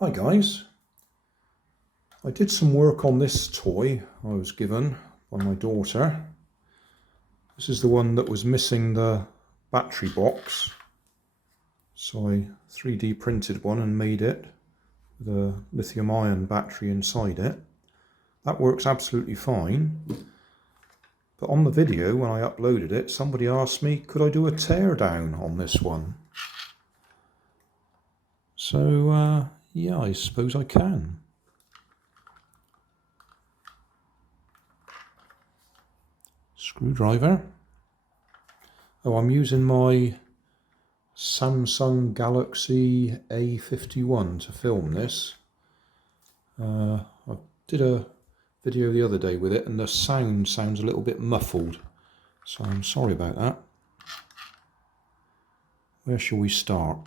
Hi guys, I did some work on this toy I was given by my daughter. This is the one that was missing the battery box, so I 3D printed one and made it with a lithium ion battery inside it. That works absolutely fine, but on the video when I uploaded it, somebody asked me could I do a teardown on this one. So yeah, I suppose I can. Screwdriver. Oh, I'm using my Samsung Galaxy A51 to film this. I did a video the other day with it and the sound sounds a little bit muffled, so I'm sorry about that. Where shall we start?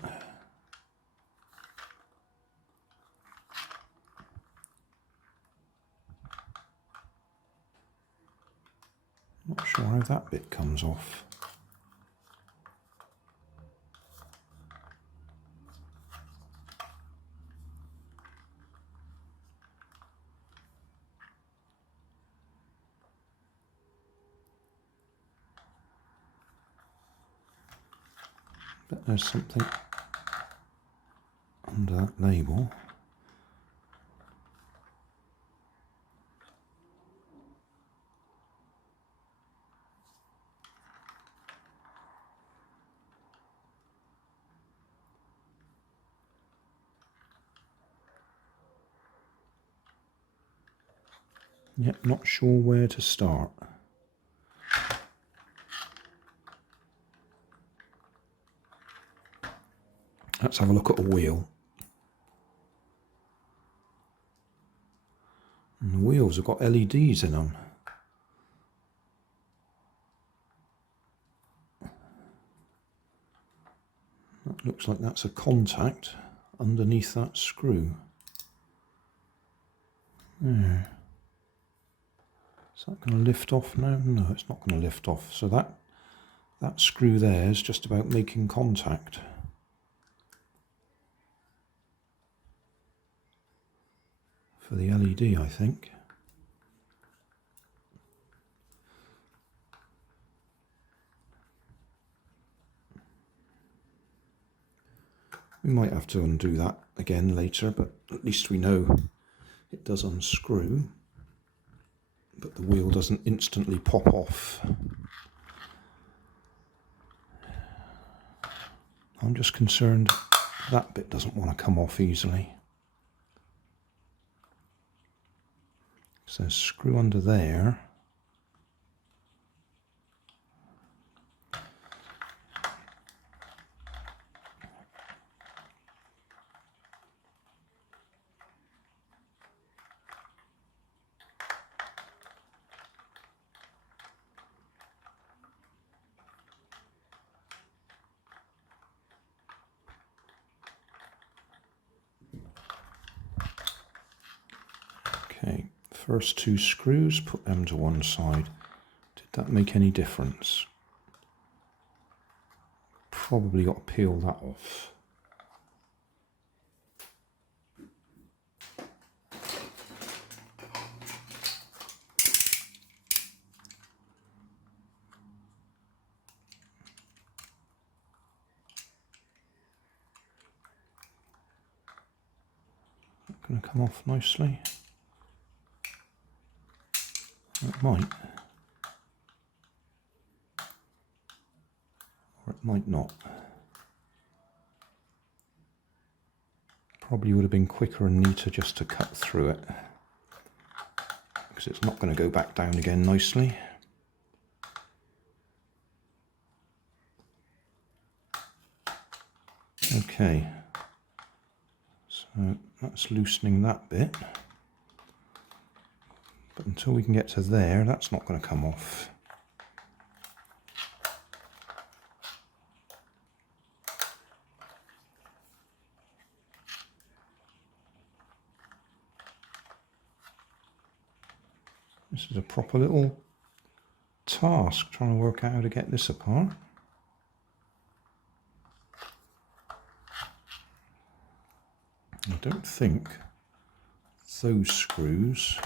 Not sure how that bit comes off. But there's something under that label. Yep, not sure where to start. Let's have a look at the wheel. And the wheels have got LEDs in them. That looks like that's a contact underneath that screw. There. Is that going to lift off now? No, it's not going to lift off. So that screw there is just about making contact. For the LED, I think. We might have to undo that again later, but at least we know it does unscrew, but the wheel doesn't instantly pop off. I'm just concerned that bit doesn't want to come off easily. So there's a screw under there. Okay, first two screws, put them to one side. Did that make any difference? Probably got to peel that off. Not going to come off nicely. It might. Or it might not. Probably would have been quicker and neater just to cut through it, because it's not going to go back down again nicely. Okay, so that's loosening that bit. But until we can get to there, that's not going to come off. This is a proper little task, trying to work out how to get this apart. I don't think those screws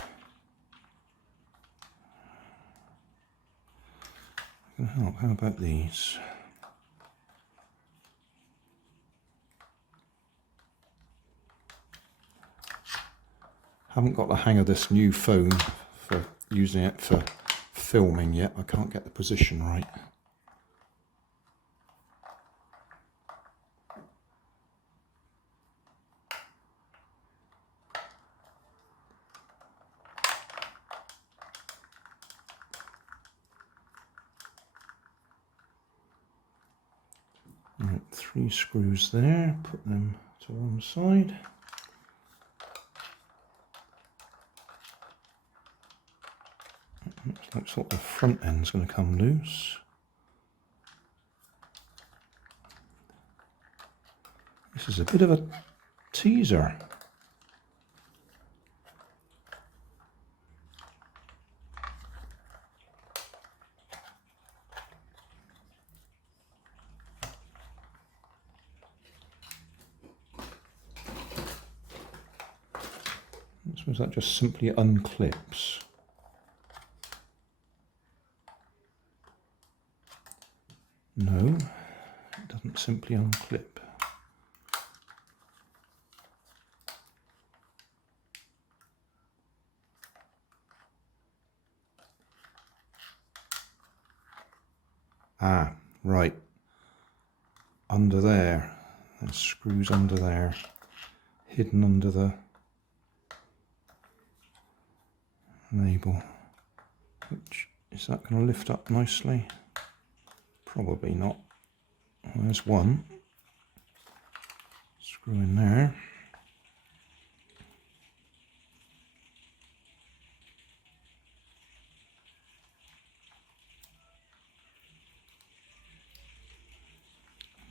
can help. How about these? Haven't got the hang of this new phone for using it for filming yet. I can't get the position right. Right, 3 screws there, put them to one side. Looks like the front end's going to come loose. This is a bit of a teaser. I suppose that just simply unclips. No, it doesn't simply unclip. Ah, right. Under there. There's screws under there, hidden under the label. Which, is that going to lift up nicely? Probably not. Well, there's one. Screw in there.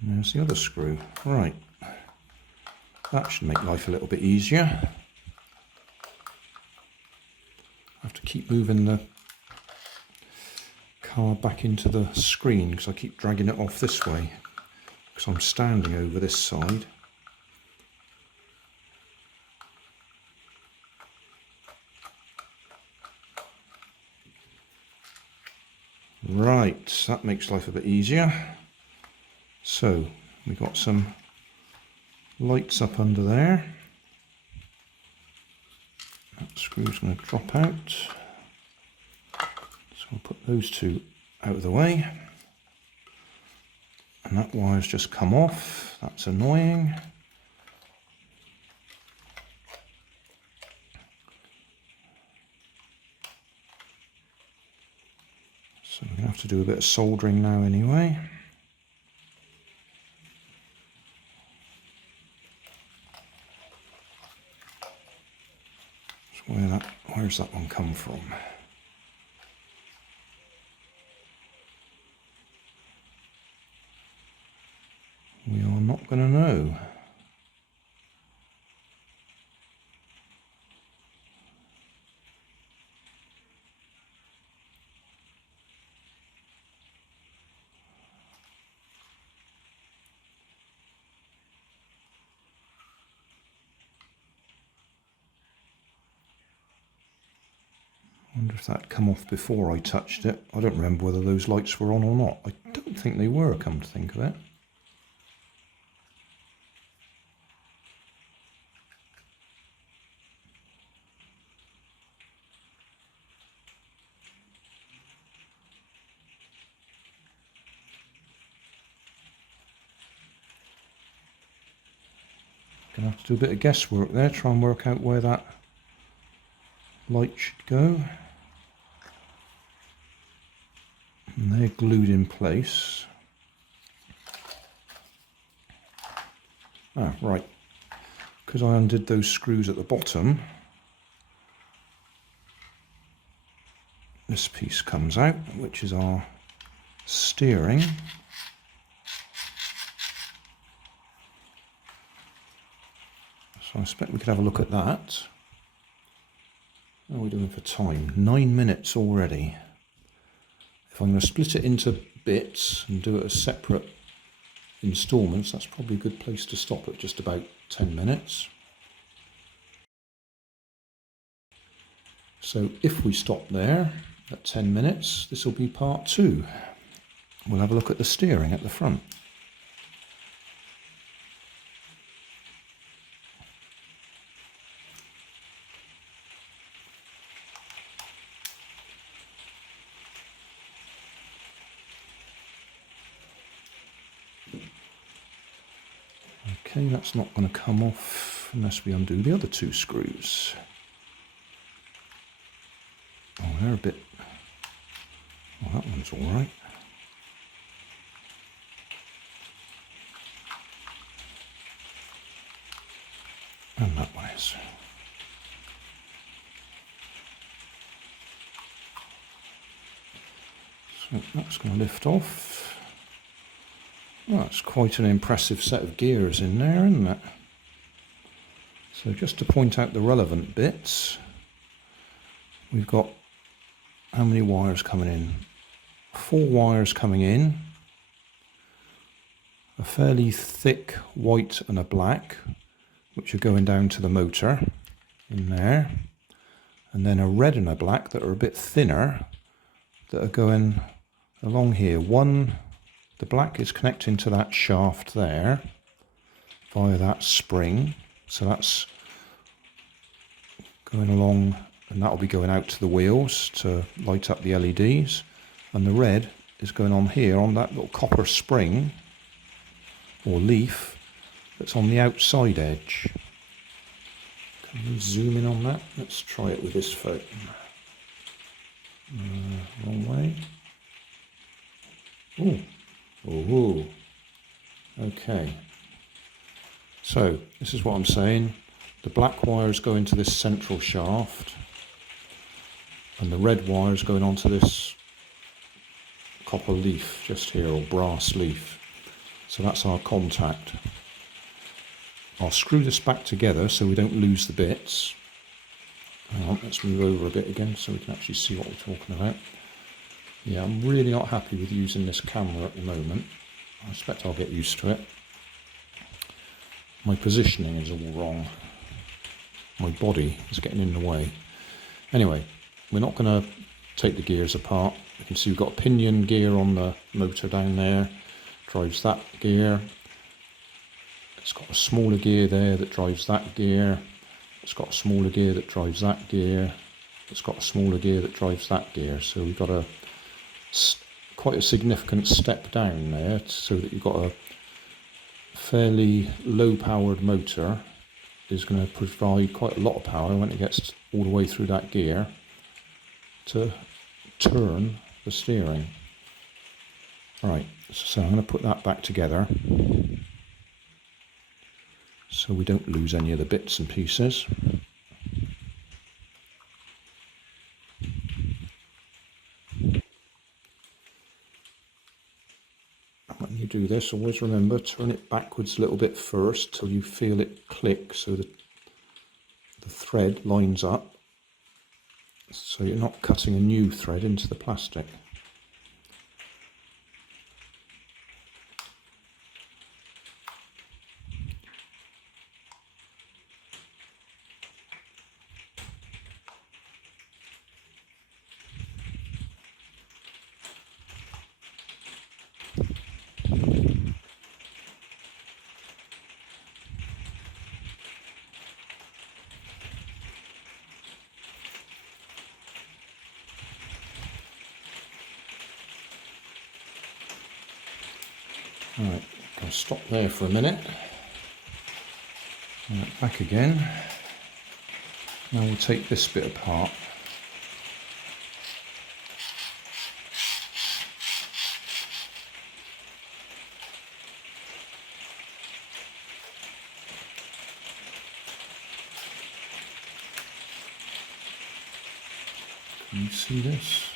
And there's the other screw. Right. That should make life a little bit easier. I have to keep moving the car back into the screen because I keep dragging it off this way because I'm standing over this side. Right, that makes life a bit easier. So we've got some lights up under there. That screw's going to drop out. So I'll put those two out of the way. And that wire's just come off. That's annoying. So we're going to have to do a bit of soldering now anyway. So where's that one come from? We are not going to know. I wonder if that come off before I touched it. I don't remember whether those lights were on or not. I don't think they were, come to think of it. Gonna have to do a bit of guesswork there, try and work out where that light should go. And they're glued in place. Ah, right. Because I undid those screws at the bottom, this piece comes out, which is our steering. So I expect we could have a look at that. How are we doing for time? 9 minutes already. If I'm going to split it into bits and do it as separate instalments, that's probably a good place to stop at just about 10 minutes. So if we stop there at 10 minutes, this will be part 2. We'll have a look at the steering at the front. Okay, that's not going to come off unless we undo the other 2 screws. Oh, they're a bit... Oh, that one's all right. And that one is. So that's going to lift off. Well, that's quite an impressive set of gears in there, isn't it? So just to point out the relevant bits, we've got how many wires coming in? 4 wires coming in, a fairly thick white and a black, which are going down to the motor in there, and then a red and a black that are a bit thinner that are going along here. The black is connecting to that shaft there via that spring, so that's going along, and that will be going out to the wheels to light up the LEDs, and the red is going on here on that little copper spring or leaf that's on the outside edge. Can we zoom in on that? Let's try it with this phone. Wrong way. Oh, okay. So this is what I'm saying. The black wires go into this central shaft, and the red wires going onto this copper leaf just here, or brass leaf. So that's our contact. I'll screw this back together so we don't lose the bits. Hang on, let's move over a bit again so we can actually see what we're talking about. Yeah, I'm really not happy with using this camera at the moment. I expect I'll get used to it. My positioning is all wrong. My body is getting in the way. Anyway, we're not going to take the gears apart. You can see we've got a pinion gear on the motor down there. Drives that gear. It's got a smaller gear there that drives that gear. It's got a smaller gear that drives that gear. It's got a smaller gear that drives that gear. So we've got quite a significant step down there, so that you've got a fairly low powered motor is going to provide quite a lot of power when it gets all the way through that gear to turn the steering. Alright, so I'm going to put that back together so we don't lose any of the bits and pieces. When you do this, always remember, turn it backwards a little bit first till you feel it click so that the thread lines up, so you're not cutting a new thread into the plastic. Alright, I'll stop there for a minute. Right, back again. Now we'll take this bit apart. Can you see this?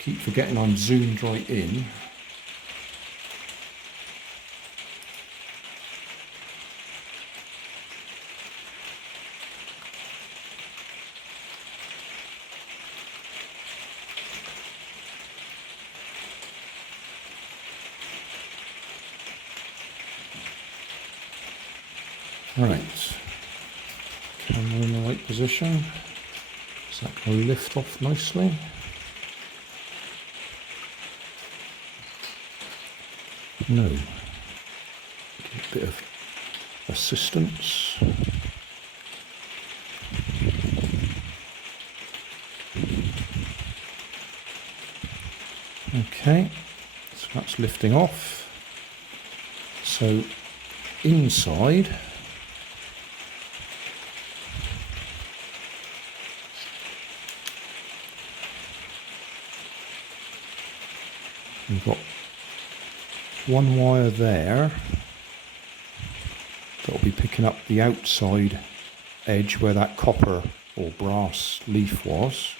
Keep forgetting I'm zoomed right in. Right, camera in the right position. that going to lift off nicely? No. Give it a bit of assistance. Okay, so that's lifting off. So inside, we've got one wire there that'll be picking up the outside edge where that copper or brass leaf was.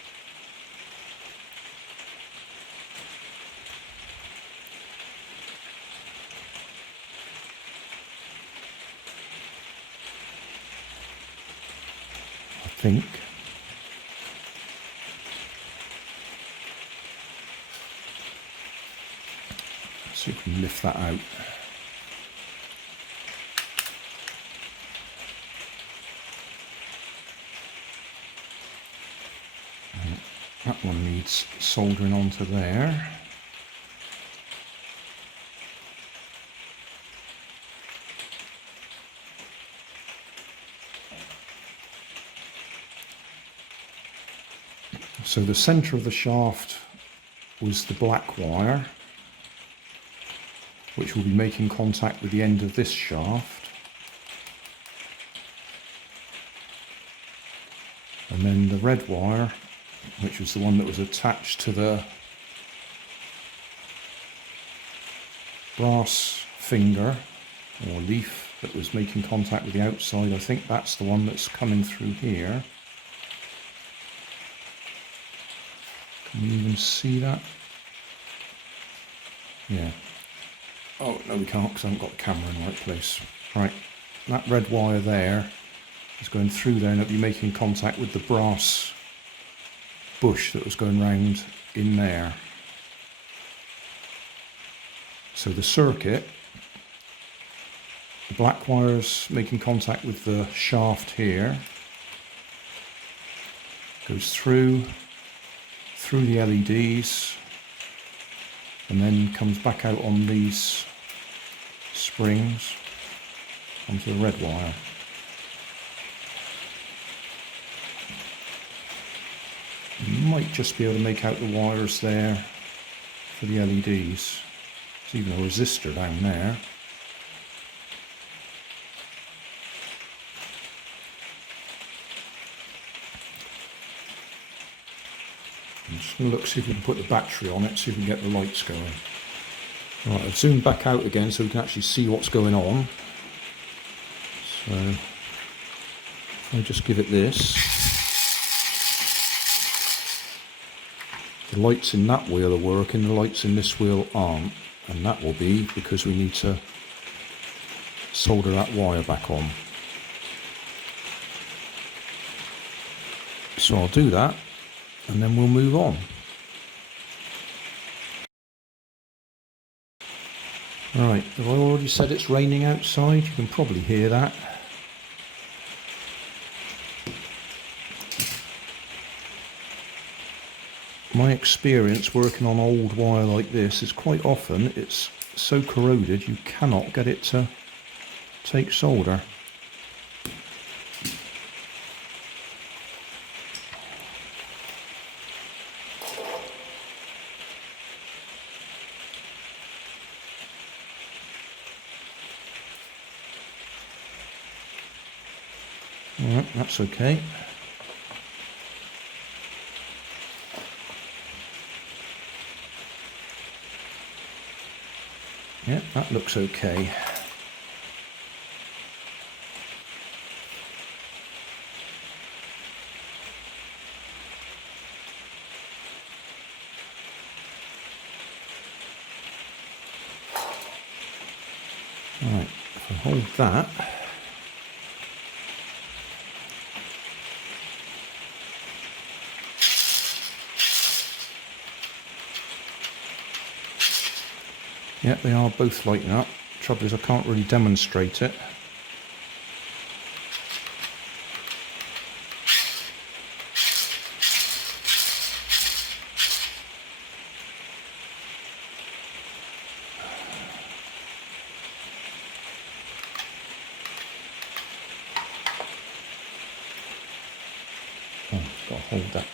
I think. Let's see if we can lift that out. That one needs soldering onto there. So the centre of the shaft was the black wire, which will be making contact with the end of this shaft. And then the red wire, which was the one that was attached to the brass finger or leaf that was making contact with the outside. I think that's the one that's coming through here. Can you even see that? Yeah. Oh, no we can't because I haven't got the camera in the right place. Right, that red wire there is going through there and it'll be making contact with the brass bush that was going round in there. So the circuit, the black wire's making contact with the shaft here, goes through the LEDs and then comes back out on these springs onto the red wire. You might just be able to make out the wires there for the LEDs. There's even a resistor down there. I'm just going to look, see if we can put the battery on it, see if we can get the lights going. Right, I've zoomed back out again so we can actually see what's going on. So, if I just give it this. The lights in that wheel are working, the lights in this wheel aren't. And that will be because we need to solder that wire back on. So I'll do that. And then we'll move on. Right, have I already said it's raining outside? You can probably hear that. My experience working on old wire like this is quite often it's so corroded you cannot get it to take solder. Alright, that's okay. Yeah, that looks okay. Right, if I hold that, yeah, they are both lighting up. Trouble is I can't really demonstrate it. hold that.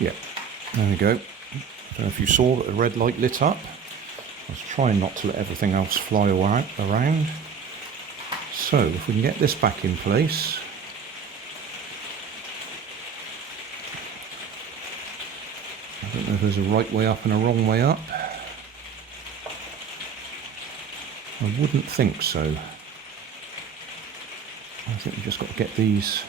Yeah, there we go. I don't know if you saw that the red light lit up. I was trying not to let everything else fly around. So if we can get this back in place. I don't know if there's a right way up and a wrong way up. I wouldn't think so. I think we've just got to get these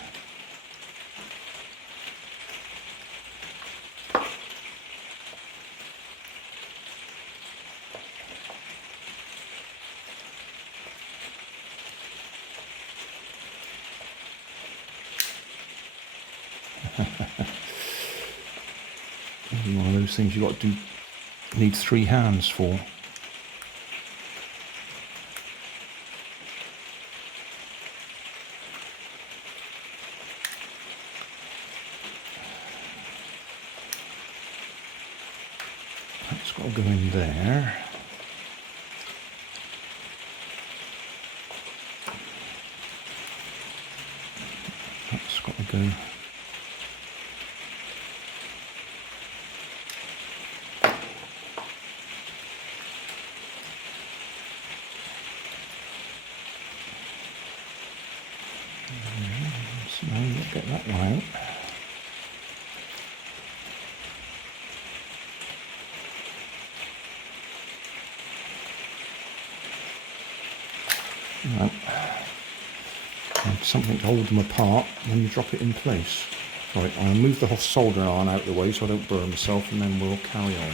one of those things you've got to need 3 hands for. That's got to go in there. That's got to go. So now we'll get that one out. Right. And something to hold them apart when you drop it in place. Right, I'll move the soldering iron out of the way so I don't burn myself, and then we'll carry on.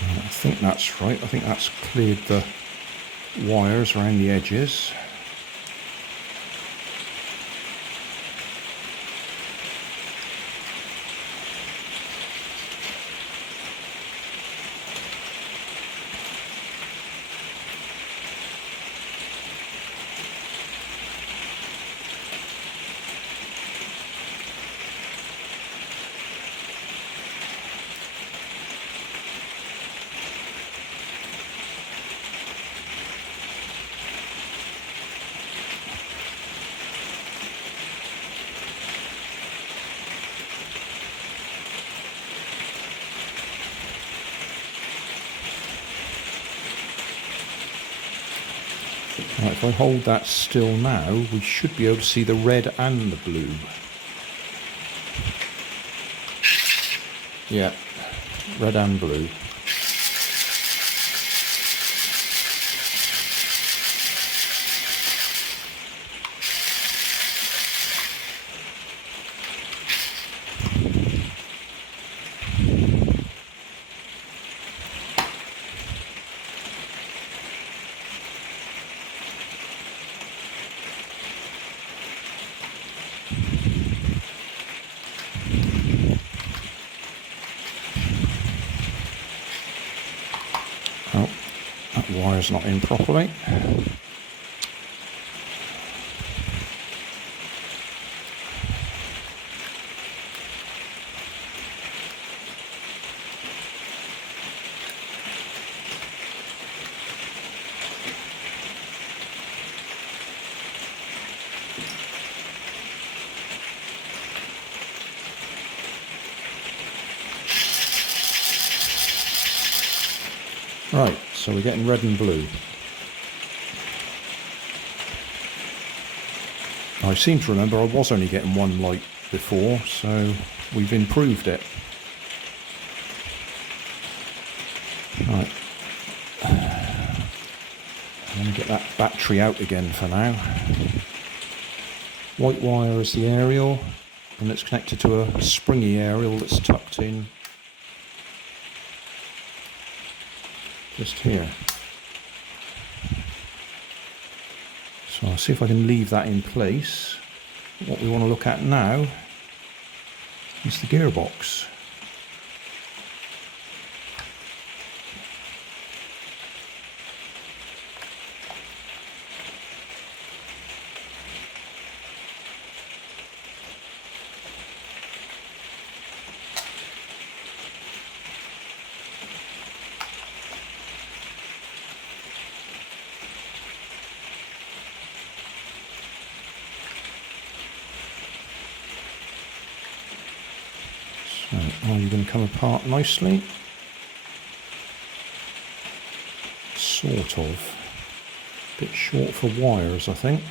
I think that's right. I think that's cleared the wires around the edges. Right, if I hold that still now, we should be able to see the red and the blue. Yeah, red and blue. Oh, that wire's not in properly. Right, so we're getting red and blue. I seem to remember I was only getting one light before, so we've improved it. Right. I'm going to get that battery out again for now. White wire is the aerial, and it's connected to a springy aerial that's tucked in just here. So I'll see if I can leave that in place. What we want to look at now is the gearbox. So, are you going to come apart nicely? Sort of. Bit short for wires, I think.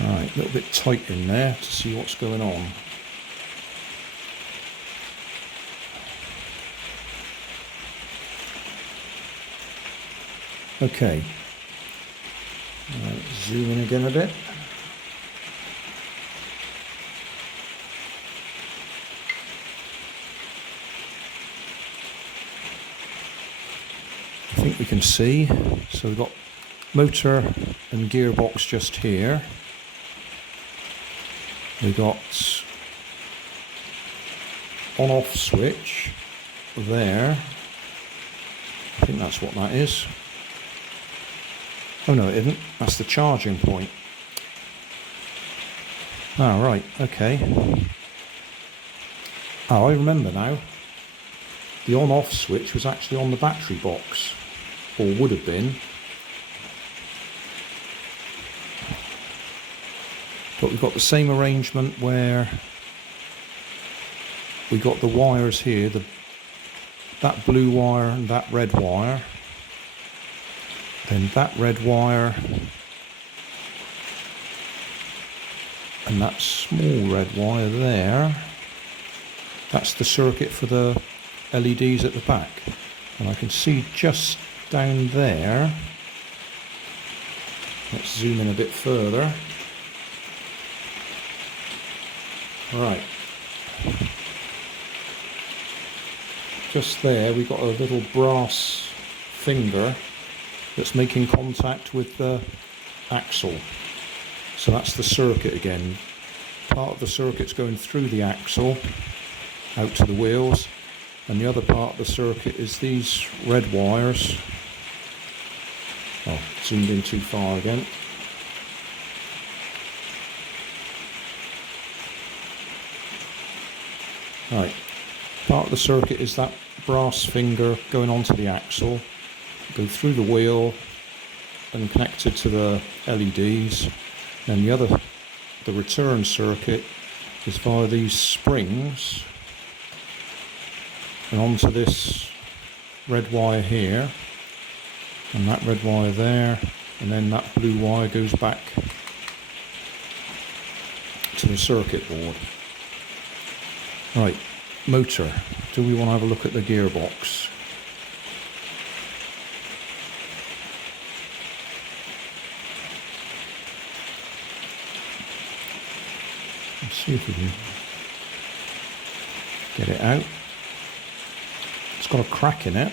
Right, a little bit tight in there to see what's going on. Okay, zoom in again a bit. I think we can see, so we've got motor and gearbox just here. We've got on-off switch there. I think that's what that is. Oh no, it isn't. That's the charging point. Ah, right, okay. Oh, I remember now. The on-off switch was actually on the battery box, or would have been. But we've got the same arrangement where we got the wires here, that blue wire and that red wire, then that red wire and that small red wire there. That's the circuit for the LEDs at the back, and I can see just down there. Let's zoom in a bit further. Right, just there we've got a little brass finger that's making contact with the axle. So that's the circuit again. Part of the circuit's going through the axle out to the wheels, and the other part of the circuit is these red wires. Oh, zoomed in too far again. Right, part of the circuit is that brass finger going onto the axle, go through the wheel and connected to the LEDs. And the return circuit is via these springs and onto this red wire here, and that red wire there, and then that blue wire goes back to the circuit board. Right, motor. Do we want to have a look at the gearbox? Let's see if we can get it out. It's got a crack in it.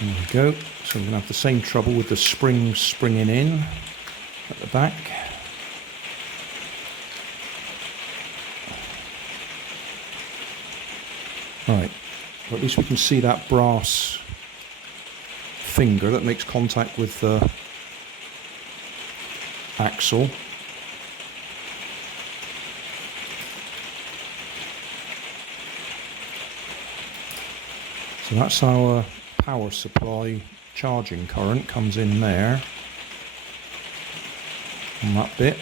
There we go. So we're going to have the same trouble with the springs springing in at the back. Right, well, at least we can see that brass finger that makes contact with the axle. So that's our power supply charging current comes in there on that bit.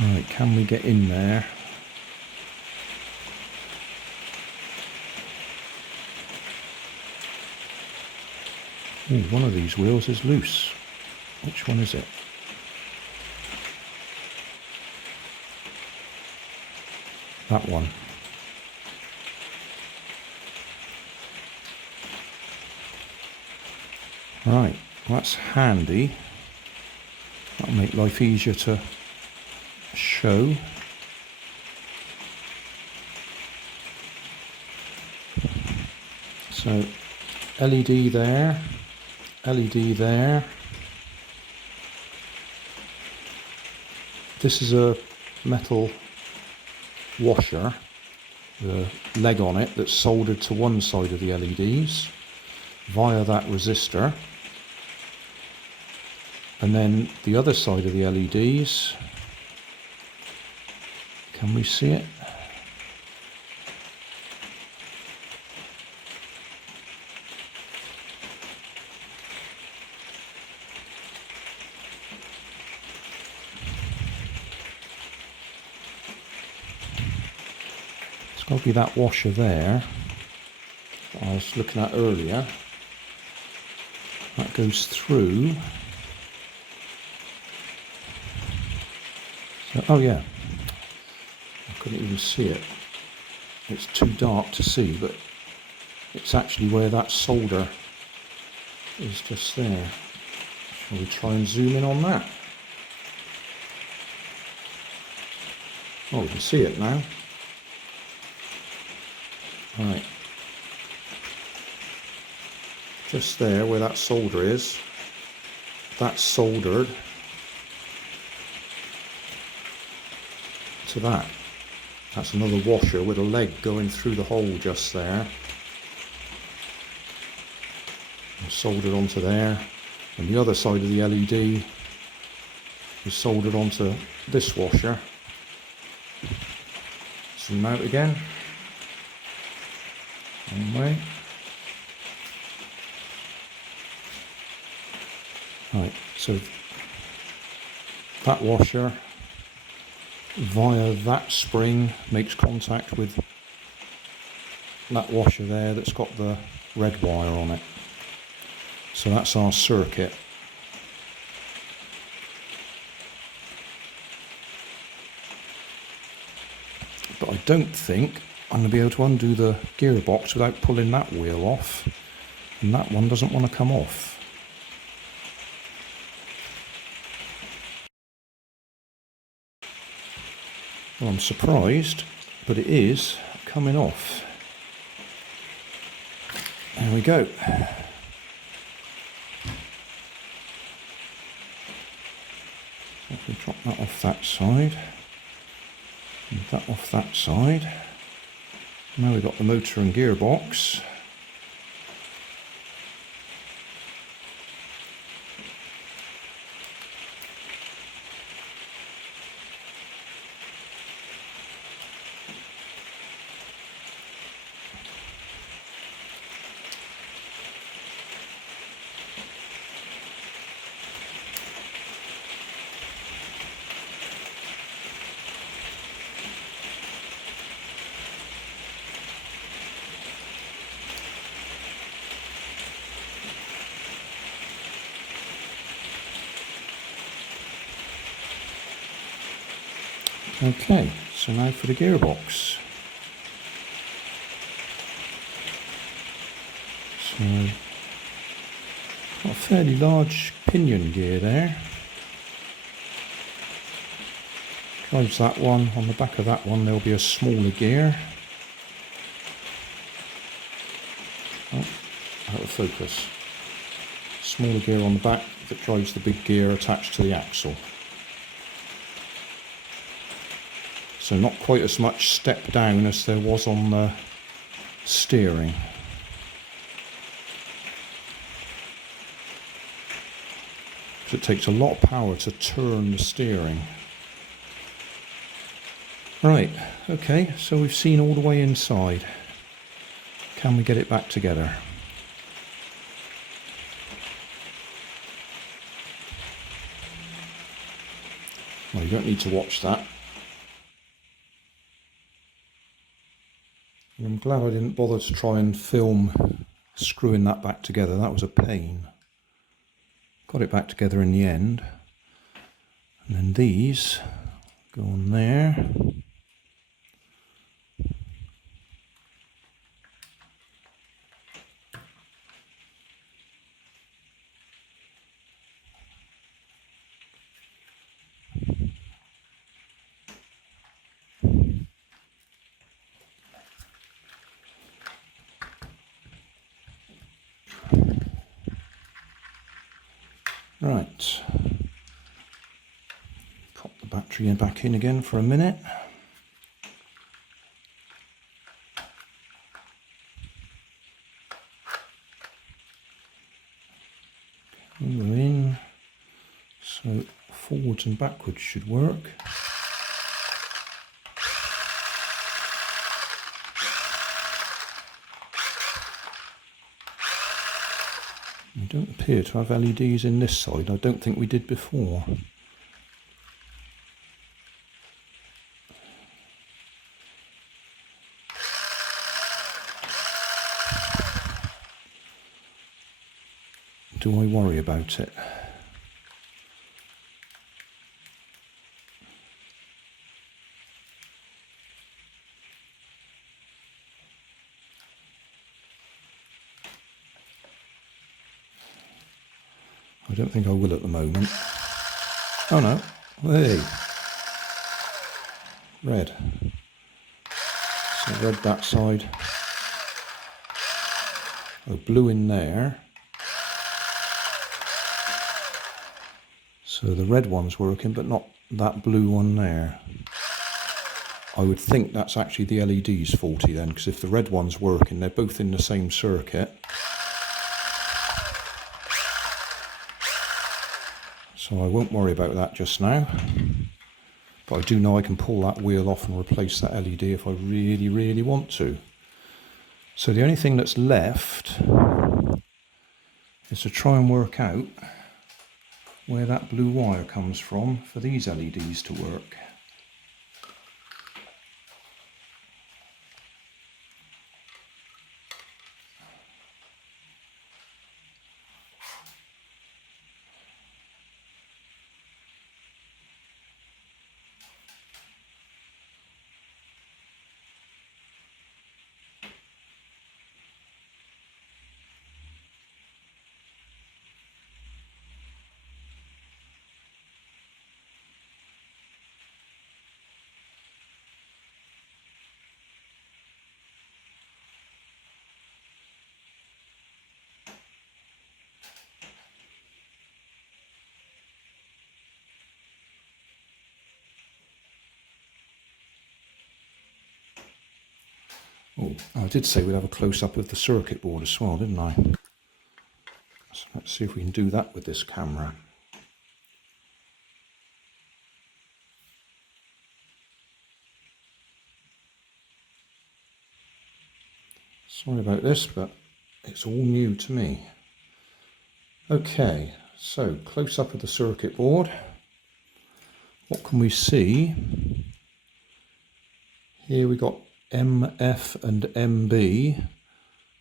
Right, can we get in there? Oh, one of these wheels is loose. Which one is it? That one. Right, well, that's handy. That'll make life easier to show. So LED there, LED there. This is a metal washer, the leg on it that's soldered to one side of the LEDs via that resistor, and then the other side of the LEDs, can we see it? It's got to be that washer there that I was looking at earlier. That goes through. So, oh yeah, I couldn't even see it. It's too dark to see, but it's actually where that solder is just there. Shall we try and zoom in on that? Oh, we can see it now. Right. Just there where that solder is, that's soldered to that. That's another washer with a leg going through the hole just there. And soldered onto there. And the other side of the LED is soldered onto this washer. Zoom out again. Anyway. Right, so that washer via that spring makes contact with that washer there that's got the red wire on it. So that's our circuit. But I don't think I'm going to be able to undo the gearbox without pulling that wheel off, and that one doesn't want to come off. Well, I'm surprised, but it is coming off. There we go. So if we drop that off that side, and that off that side, now we've got the motor and gearbox. Okay, so now for the gearbox. So, got a fairly large pinion gear there. Drives that one. On the back of that one there'll be a smaller gear. Oh, out of focus. Smaller gear on the back that drives the big gear attached to the axle. So not quite as much step down as there was on the steering. So it takes a lot of power to turn the steering. Right, okay, so we've seen all the way inside. Can we get it back together? Well, you don't need to watch that. I'm glad I didn't bother to try and film screwing that back together. That was a pain. Got it back together in the end. And then these go on there. Right, pop the battery back in again for a minute. Camera in, so forwards and backwards should work. We don't appear to have LEDs in this side. I don't think we did before. Do I worry about it? I don't think I will at the moment. Oh no, hey, red. So red that side. Oh, blue in there. So the red one's working, but not that blue one there. I would think that's actually the LED's faulty then, because if the red one's working, they're both in the same circuit. So I won't worry about that just now. But I do know I can pull that wheel off and replace that LED if I really, really want to. So the only thing that's left is to try and work out where that blue wire comes from for these LEDs to work. Oh, I did say we'd have a close-up of the circuit board as well, didn't I? So let's see if we can do that with this camera. Sorry about this, but it's all new to me. Okay, so close-up of the circuit board. What can we see? Here we got MF and MB,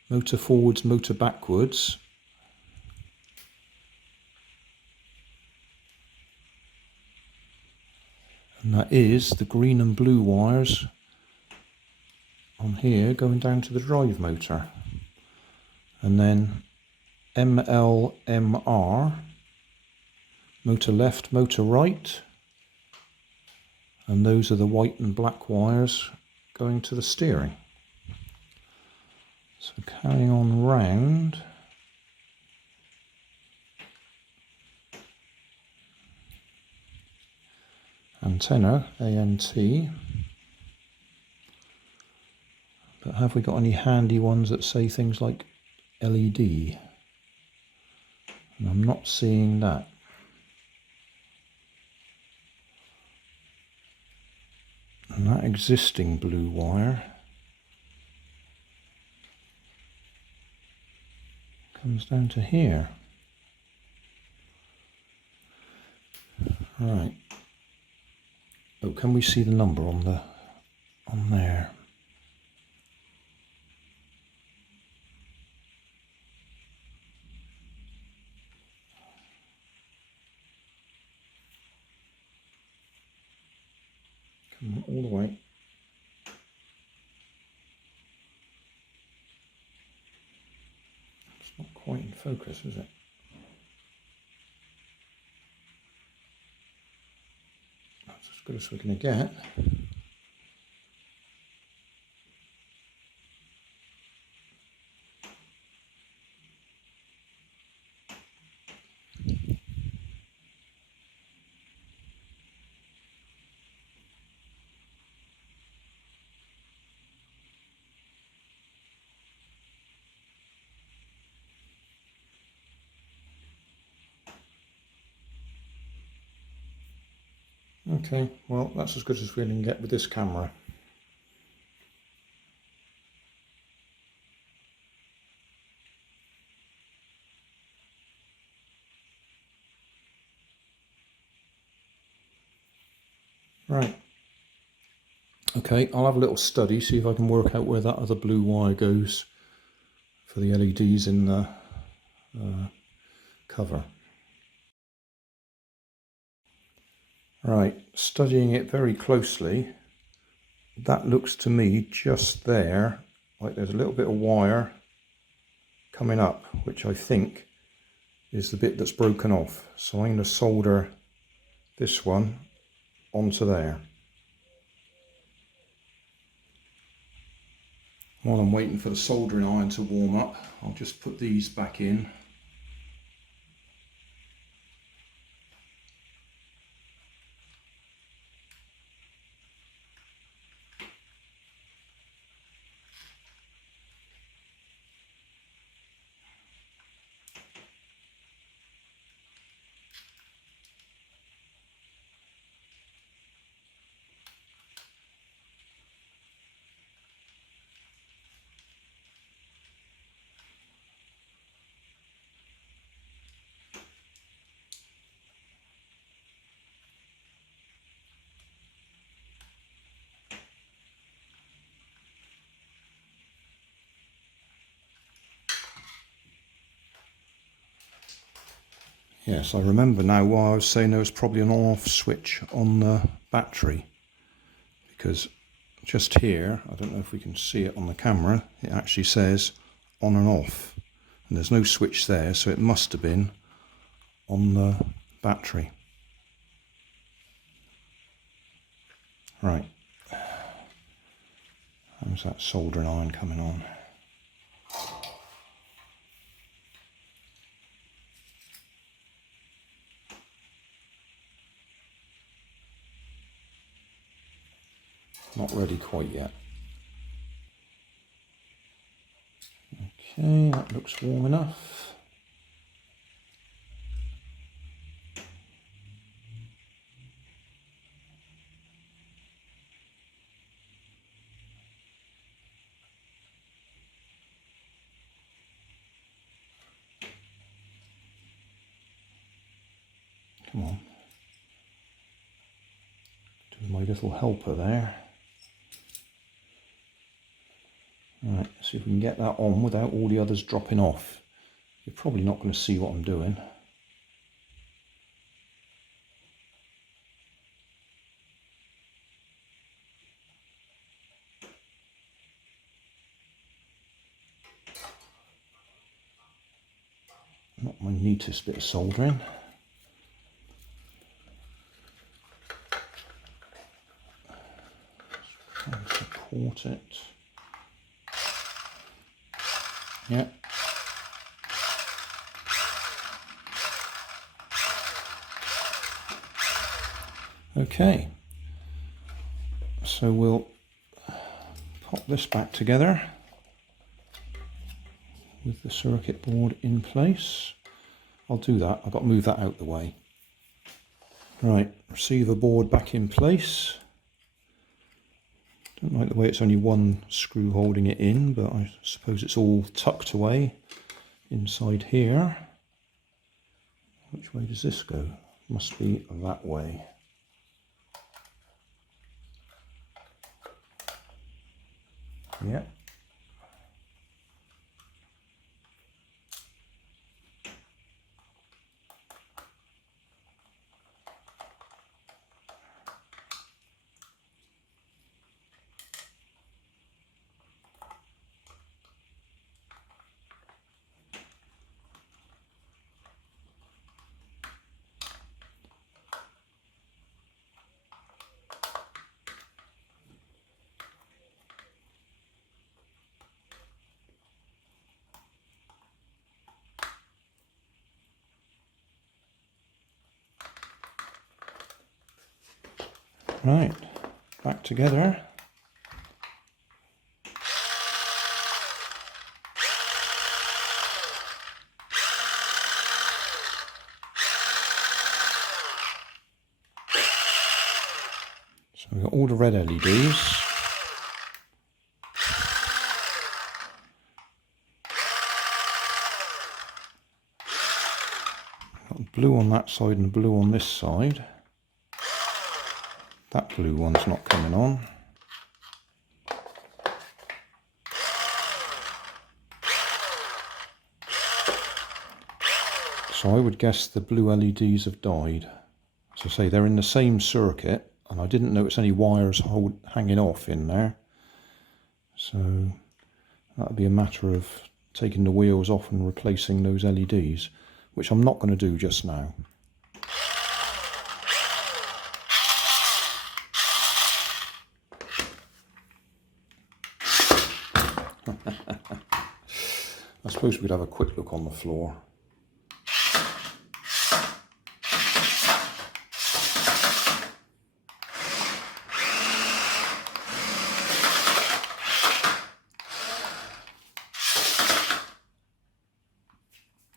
motor forwards, motor backwards. And that is the green and blue wires on here going down to the drive motor. And then ML, MR, motor left, motor right. and those are the white and black wires going to the steering. So carrying on round, antenna, ANT, but have we got any handy ones that say things like LED? And I'm not seeing that. And that existing blue wire comes down to here. Right. Oh, can we see the number on there? Come on, all the way. It's not quite in focus, is it? That's as good as we're going to get. Okay, well, that's as good as we can get with this camera. Right. Okay, I'll have a little study, see if I can work out where that other blue wire goes for the LEDs in the cover. Right, studying it very closely, that looks to me just there, like there's a little bit of wire coming up, which I think is the bit that's broken off. So I'm going to solder this one onto there. While I'm waiting for the soldering iron to warm up, I'll just put these back in. Yes, I remember now why I was saying there was probably an on-off switch on the battery, because just here, I don't know if we can see it on the camera, it actually says on and off, and there's no switch there, so it must have been on the battery. Right, how's that soldering iron coming on? Not ready quite yet. Okay, that looks warm enough. Come on. Do my little helper there. Right, see if we can get that on without all the others dropping off. You're probably not going to see what I'm doing. Not my neatest bit of soldering. support it. Yeah. Okay, so we'll pop this back together with the circuit board in place. I'll do that, I've got to move that out the way. Right, receiver board back in place. Don't like the way it's only one screw holding it in, but I suppose it's all tucked away inside here. Which way does this go? Must be that way. Yeah. Right, back together. So we've got all the red LEDs. Got blue on that side and blue on this side. That blue one's not coming on. So I would guess the blue LEDs have died. As I say, they're in the same circuit, and I didn't notice any wires hanging off in there. So that'll be a matter of taking the wheels off and replacing those LEDs, which I'm not going to do just now. I suppose we could have a quick look on the floor.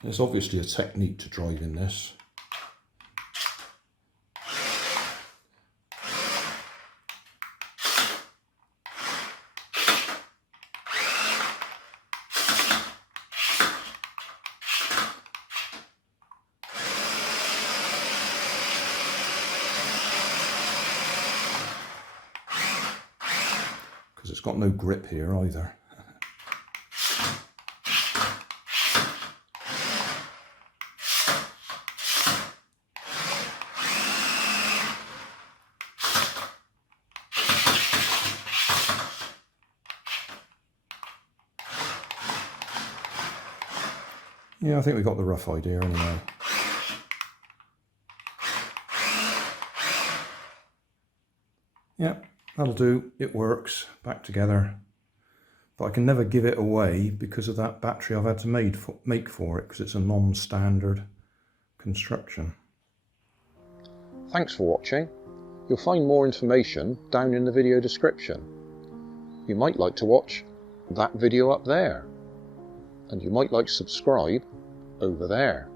There's obviously a technique to driving this. Because it's got no grip here either. Yeah, I think we got the rough idea anyway. Yeah, that'll do. It works. Back together. But I can never give it away because of that battery I've had to make for it, because it's a non-standard construction. Thanks for watching. You'll find more information down in the video description. You might like to watch that video up there. And you might like to subscribe over there.